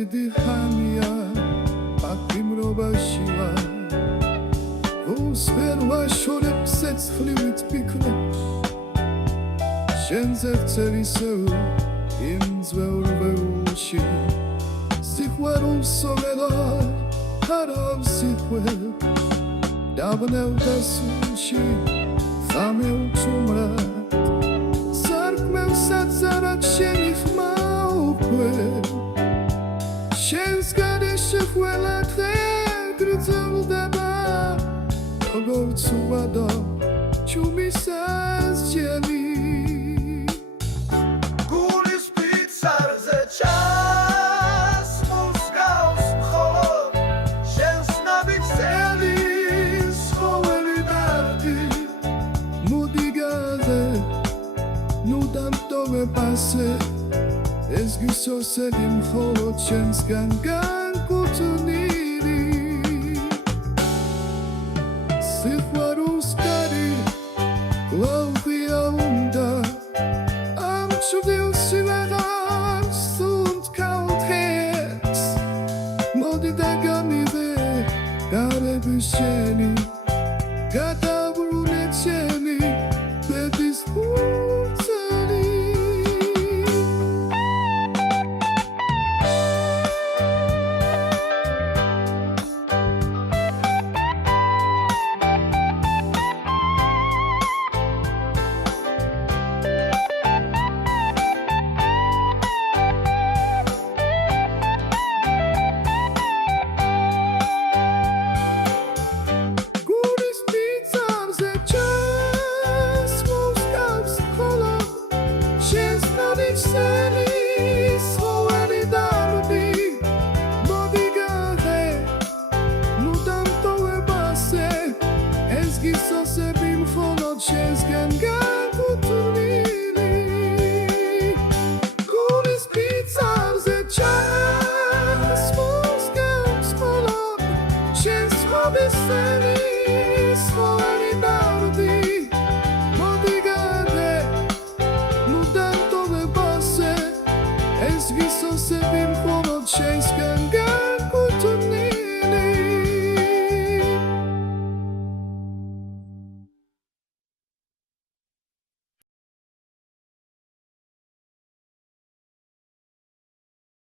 დიდი ხანია აკიმრობაში ვარ გულს ვერ ვაშორებ ცეცხლივით ფიქრობს შენზე წერისეულ იმ ძველში სიყვარულსო ვერა არავ სიყველ დაბნევ დასულში ხამევ ჩუმრად სარკმელსაც არად შენი ხმა უკვე შენს გარეშე ყველა დღე გრძელდება როგორც უვადო ჩუმისას ჯელი გულის პიცარზე ჩას მუსკავს მხოლოდ შენს ნაბიჯელი ცხოველი დარდი მოდი გაზე ნუ დამტოვებასე ეს გისოსები მხოლოდ შენსგან განკუთვნილი სიყვარულს კარი კვლავია უნდა ამ ჩრდილში ვეღარ სუნთ კალთებს მოდი და გამიდე გარები შენი გადავრუნე ჩემი ბედის ბურთელი გისოსები მხოლოდ შენსგან განკუთვნილი გულის პიცარზე ჩას მოსგავს მხოლოდ შენს ხობისელი სვალი დარდი მოდი გადე ნუ დამტოვებასე ეს გისოსები მხოლოდ შენსგან